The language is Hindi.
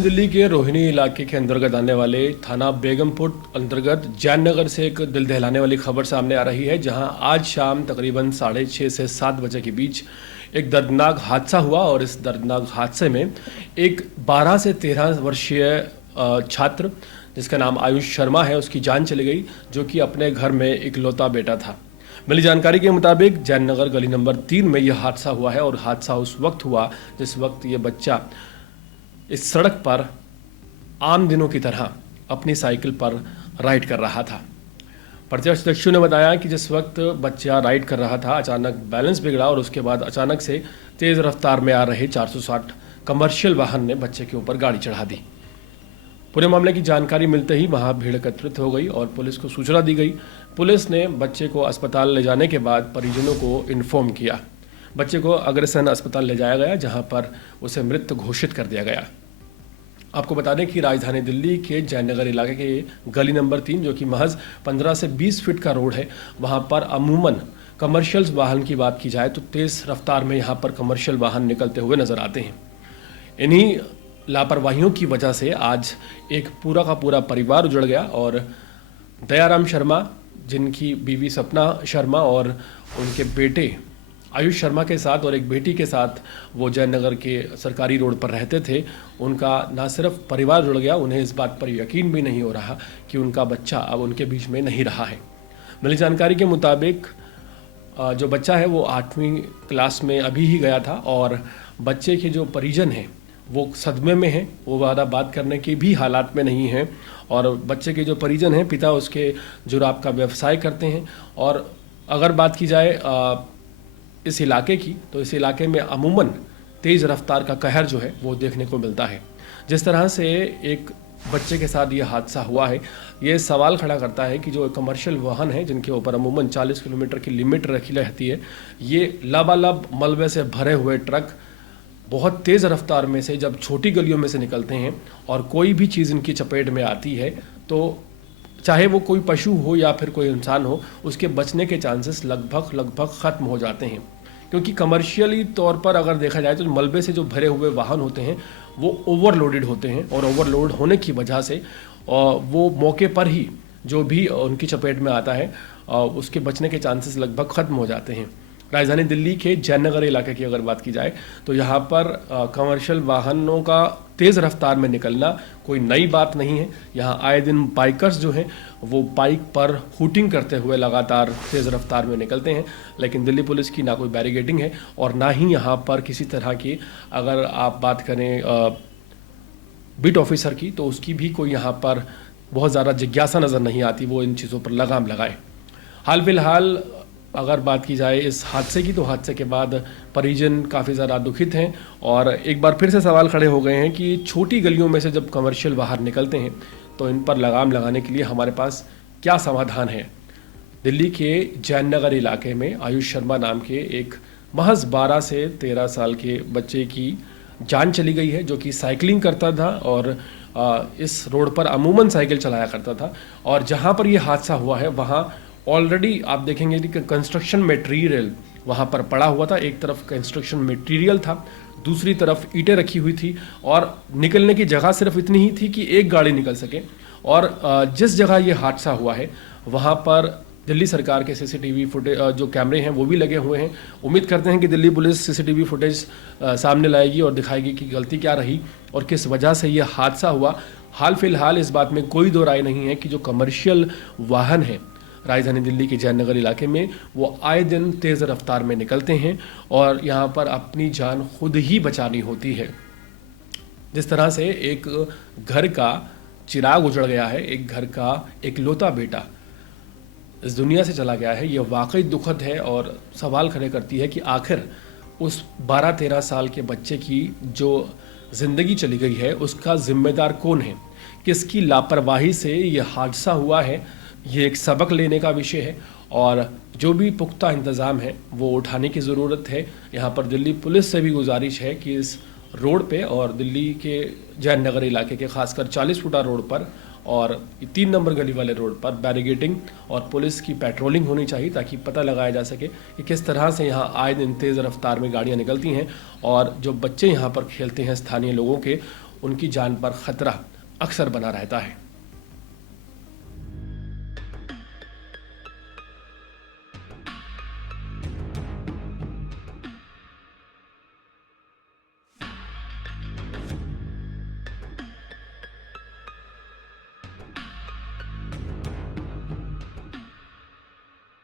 दिल्ली के रोहिणी इलाके के अंतर्गत आने वाले थाना बेगमपुर अंतर्गत जैन नगर से एक दिल दहलाने वाली खबर सामने आ रही है, जहां आज शाम तकरीबन 6:30 से 7 बजे के बीच एक दर्दनाक हादसा हुआ और इस दर्दनाक हादसे में एक 12 से 13 वर्षीय छात्र जिसका नाम आयुष शर्मा है, उसकी जान चली गई, जो कि अपने घर में इकलौता बेटा था। मिली जानकारी के मुताबिक जैन नगर गली नंबर 3 में यह हादसा हुआ है और हादसा उस वक्त हुआ जिस वक्त ये बच्चा इस सड़क पर आम दिनों की तरह अपनी साइकिल पर राइड कर रहा था। प्रत्यक्षदर्शियों ने बताया कि जिस वक्त बच्चा राइड कर रहा था, अचानक बैलेंस बिगड़ा और उसके बाद अचानक से तेज़ रफ्तार में आ रहे 460 कमर्शियल वाहन ने बच्चे के ऊपर गाड़ी चढ़ा दी। पूरे मामले की जानकारी मिलते ही वहां भीड़ एकत्रित हो गई और पुलिस को सूचना दी गई। पुलिस ने बच्चे को अस्पताल ले जाने के बाद परिजनों को इन्फॉर्म किया। बच्चे को अग्रसेन अस्पताल ले जाया गया, जहां पर उसे मृत घोषित कर दिया गया। आपको बता दें कि राजधानी दिल्ली के जयनगर इलाके के गली नंबर 3, जो कि महज 15 से 20 फीट का रोड है, वहां पर अमूमन कमर्शियल वाहन की बात की जाए तो तेज़ रफ्तार में यहां पर कमर्शियल वाहन निकलते हुए नजर आते हैं। इन्हीं लापरवाहियों की वजह से आज एक पूरा का पूरा परिवार उजड़ गया और दयाराम शर्मा, जिनकी बीवी सपना शर्मा और उनके बेटे आयुष शर्मा के साथ और एक बेटी के साथ वो जयनगर के सरकारी रोड पर रहते थे, उनका ना सिर्फ परिवार जुड़ गया, उन्हें इस बात पर यकीन भी नहीं हो रहा कि उनका बच्चा अब उनके बीच में नहीं रहा है। मिली जानकारी के मुताबिक जो बच्चा है वो 8वीं क्लास में अभी ही गया था और बच्चे के जो परिजन हैं वो सदमे में हैं, वो ज़्यादा बात करने के भी हालात में नहीं हैं। और बच्चे के जो परिजन हैं, पिता उसके जुराब का व्यवसाय करते हैं। और अगर बात की जाए इस इलाके की, तो इस इलाके में अमूमन तेज़ रफ्तार का कहर जो है वो देखने को मिलता है। जिस तरह से एक बच्चे के साथ ये हादसा हुआ है, ये सवाल खड़ा करता है कि जो कमर्शियल वाहन है जिनके ऊपर अमूमन 40 किलोमीटर की लिमिट रखी रहती है, ये लबालब मलबे से भरे हुए ट्रक बहुत तेज़ रफ्तार में से जब छोटी गलियों में से निकलते हैं और कोई भी चीज़ इनकी चपेट में आती है, तो चाहे वो कोई पशु हो या फिर कोई इंसान हो, उसके बचने के चांसेस लगभग ख़त्म हो जाते हैं। क्योंकि कमर्शियली तौर पर अगर देखा जाए तो मलबे से जो भरे हुए वाहन होते हैं वो ओवरलोडेड होते हैं और ओवरलोड होने की वजह से वो मौके पर ही जो भी उनकी चपेट में आता है उसके बचने के चांसेस लगभग ख़त्म हो जाते हैं। राजधानी दिल्ली के जयनगर इलाके की अगर बात की जाए तो यहाँ पर कमर्शियल वाहनों का तेज़ रफ्तार में निकलना कोई नई बात नहीं है। यहाँ आए दिन बाइकर्स जो हैं वो बाइक पर हूटिंग करते हुए लगातार तेज़ रफ्तार में निकलते हैं, लेकिन दिल्ली पुलिस की ना कोई बैरिकेडिंग है और ना ही यहाँ पर किसी तरह की, अगर आप बात करें बीट ऑफिसर की, तो उसकी भी कोई यहाँ पर बहुत ज़्यादा जिज्ञासा नज़र नहीं आती वो इन चीज़ों पर लगाम लगाए। हाल फिलहाल अगर बात की जाए इस हादसे की, तो हादसे के बाद परिजन काफ़ी ज़्यादा दुखित हैं और एक बार फिर से सवाल खड़े हो गए हैं कि छोटी गलियों में से जब कमर्शियल बाहर निकलते हैं तो इन पर लगाम लगाने के लिए हमारे पास क्या समाधान है। दिल्ली के जैन नगर इलाके में आयुष शर्मा नाम के एक महज 12 से 13 साल के बच्चे की जान चली गई है, जो कि साइकिलिंग करता था और इस रोड पर अमूमन साइकिल चलाया करता था। और जहाँ पर यह हादसा हुआ है वहाँ ऑलरेडी आप देखेंगे कि कंस्ट्रक्शन मटेरियल वहाँ पर पड़ा हुआ था। एक तरफ कंस्ट्रक्शन मटेरियल था, दूसरी तरफ ईंटें रखी हुई थी और निकलने की जगह सिर्फ इतनी ही थी कि एक गाड़ी निकल सके। और जिस जगह ये हादसा हुआ है वहाँ पर दिल्ली सरकार के सीसीटीवी फुटेज जो कैमरे हैं वो भी लगे हुए हैं। उम्मीद करते हैं कि दिल्ली पुलिस सीसीटीवी फुटेज सामने लाएगी और दिखाएगी कि गलती क्या रही और किस वजह से ये हादसा हुआ। हाल फिलहाल इस बात में कोई दो राय नहीं है कि जो कमर्शियल वाहन है राजधानी दिल्ली के जयनगर इलाके में वो आए दिन तेज़ रफ्तार में निकलते हैं और यहाँ पर अपनी जान खुद ही बचानी होती है। जिस तरह से एक घर का चिराग उजड़ गया है, एक घर का इकलौता बेटा इस दुनिया से चला गया है, ये वाकई दुखद है और सवाल खड़े करती है कि आखिर उस 12-13 साल के बच्चे की जो ज़िंदगी चली गई है उसका जिम्मेदार कौन है, किसकी लापरवाही से ये हादसा हुआ है। ये एक सबक लेने का विषय है और जो भी पुख्ता इंतज़ाम है वो उठाने की ज़रूरत है। यहाँ पर दिल्ली पुलिस से भी गुजारिश है कि इस रोड पे और दिल्ली के जयनगर इलाके के खासकर 40 फुटा रोड पर और 3 नंबर गली वाले रोड पर बैरिगेटिंग और पुलिस की पेट्रोलिंग होनी चाहिए, ताकि पता लगाया जा सके कि किस तरह से यहाँ आए दिन तेज़ रफ्तार में गाड़ियाँ निकलती हैं और जो बच्चे यहाँ पर खेलते हैं स्थानीय लोगों के, उनकी जान पर खतरा अक्सर बना रहता है।